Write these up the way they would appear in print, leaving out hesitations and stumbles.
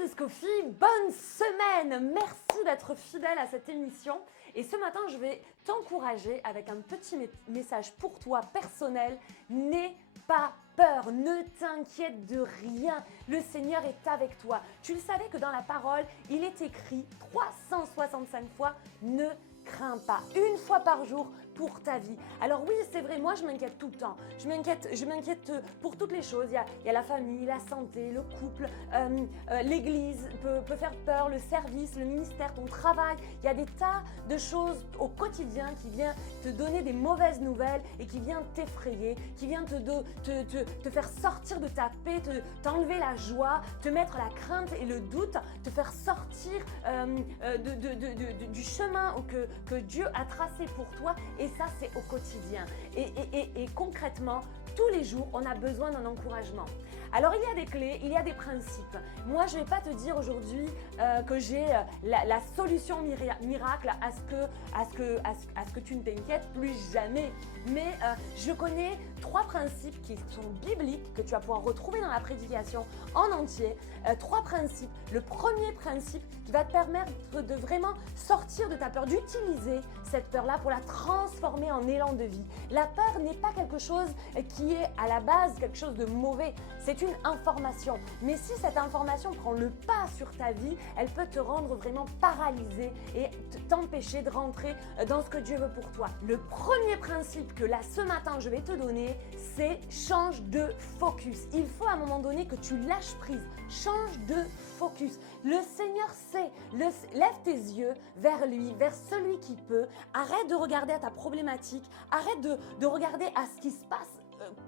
this is Kofi, bonne semaine. Merci d'être fidèle à cette émission. Et ce matin, je vais t'encourager avec un petit message pour toi personnel. N'aie pas peur, ne t'inquiète de rien. Le Seigneur est avec toi. Tu le savais que dans la parole, il est écrit 365 fois « Ne crains pas ». Une fois par jour pour ta vie. Alors oui, c'est vrai, moi je m'inquiète tout le temps. Je m'inquiète pour toutes les choses. Il y a la famille, la santé, le couple, l'église peut faire peur, le service, le ministère, ton travail. Il y a des tas de choses au quotidien qui viennent te donner des mauvaises nouvelles et qui viennent t'effrayer, qui viennent te faire sortir de ta paix, t'enlever la joie, te mettre la crainte et le doute, te faire sortir du chemin que Dieu a tracé pour toi. Et ça, c'est au quotidien. Et concrètement, tous les jours, on a besoin d'un encouragement. Alors, il y a des clés, il y a des principes. Moi, je ne vais pas te dire aujourd'hui que j'ai la solution miracle à ce que tu ne t'inquiètes plus jamais. Mais je connais 3 principes qui sont bibliques, que tu vas pouvoir retrouver dans la prédication en entier. 3 principes. Le premier principe qui va te permettre de vraiment sortir de ta peur, d'utiliser cette peur-là pour la transformer en élan de vie. La peur n'est pas quelque chose qui est à la base quelque chose de mauvais. C'est une information. Mais si cette information prend le pas sur ta vie, elle peut te rendre vraiment paralysé et t'empêcher de rentrer dans ce que Dieu veut pour toi. Le premier principe que là, ce matin, je vais te donner, c'est change de focus. Il faut à un moment donné que tu lâches prise. Change de focus. Le Seigneur sait. Lève tes yeux vers lui, vers celui qui peut. Arrête de regarder à ta problématique. Arrête de regarder à ce qui se passe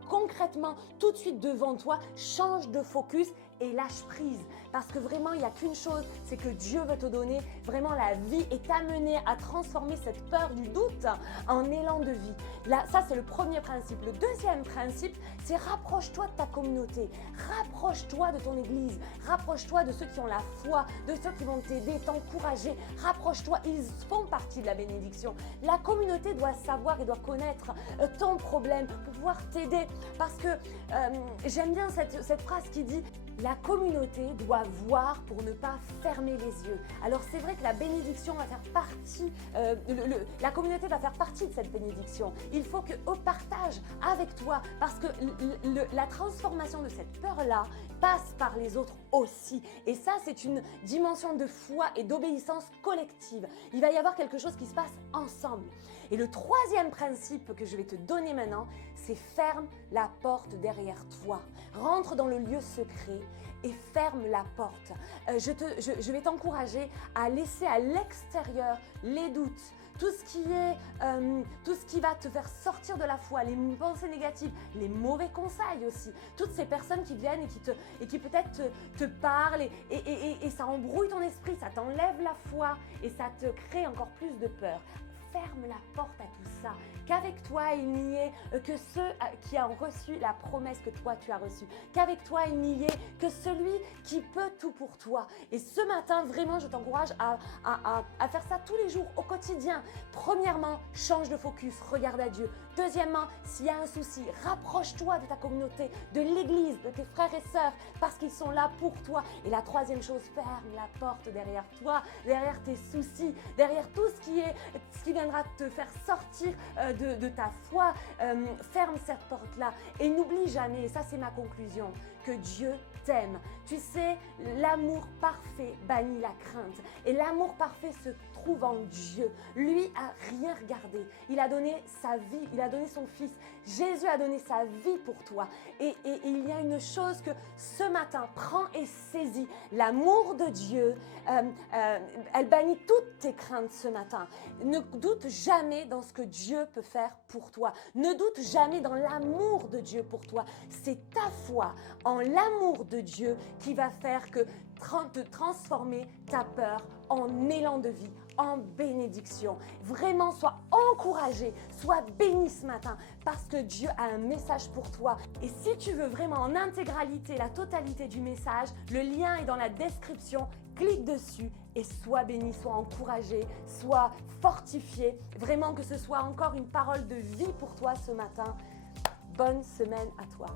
concrètement tout de suite devant toi. Change de focus et lâche prise. Parce que vraiment, il n'y a qu'une chose, c'est que Dieu veut te donner vraiment la vie et t'amener à transformer cette peur du doute en élan de vie. Là, ça, c'est le premier principe. Le deuxième principe, c'est rapproche-toi de ta communauté. Rapproche-toi de ton église. Rapproche-toi de ceux qui ont la foi, de ceux qui vont t'aider, t'encourager. Rapproche-toi, ils font partie de la bénédiction. La communauté doit savoir et doit connaître ton problème pour pouvoir t'aider. Parce que j'aime bien cette phrase qui dit « La communauté doit voir pour ne pas fermer les yeux ». Alors c'est vrai que la bénédiction va faire partie, la communauté va faire partie de cette bénédiction. Il faut qu'eux partagent avec toi parce que la transformation de cette peur-là passe par les autres aussi. Et ça, c'est une dimension de foi et d'obéissance collective. Il va y avoir quelque chose qui se passe ensemble. Et le troisième principe que je vais te donner maintenant, c'est ferme la porte derrière toi. Rentre dans le lieu secret et ferme la porte. Je vais t'encourager à laisser à l'extérieur les doutes, tout ce qui va te faire sortir de la foi, les pensées négatives, les mauvais conseils aussi. Toutes ces personnes qui viennent et qui peut-être te parlent et ça embrouille ton esprit, ça t'enlève la foi et ça te crée encore plus de peur. Ferme la porte à tout ça, qu'avec toi il n'y ait que ceux qui ont reçu la promesse que toi tu as reçue, qu'avec toi il n'y ait que celui qui peut tout pour toi. Et ce matin, vraiment, je t'encourage à faire ça tous les jours, au quotidien. Premièrement, change de focus, regarde à Dieu. Deuxièmement, s'il y a un souci, rapproche-toi de ta communauté, de l'église, de tes frères et sœurs, parce qu'ils sont là pour toi. Et la troisième chose, ferme la porte derrière toi, derrière tes soucis, derrière tout ce qui viendra te faire sortir de ta foi. Ferme cette porte-là et n'oublie jamais, et ça c'est ma conclusion, que Dieu t'aime. Tu sais, l'amour parfait bannit la crainte et l'amour parfait se trouve en Dieu. Lui a rien regardé. Il a donné sa vie, il a donné son fils. Jésus a donné sa vie pour toi. Et il y a une chose que ce matin, prends et saisis. L'amour de Dieu, elle bannit toutes tes craintes ce matin. Ne doute jamais dans ce que Dieu peut faire pour toi. Ne doute jamais dans l'amour de Dieu pour toi. C'est ta foi en l'amour de Dieu qui va faire que te transformer ta peur en élan de vie, en bénédiction. Vraiment, sois encouragé, sois béni ce matin parce que Dieu a un message pour toi. Et si tu veux vraiment en intégralité, la totalité du message, le lien est dans la description. Clique dessus et sois béni, sois encouragé, sois fortifié. Vraiment que ce soit encore une parole de vie pour toi ce matin. Bonne semaine à toi.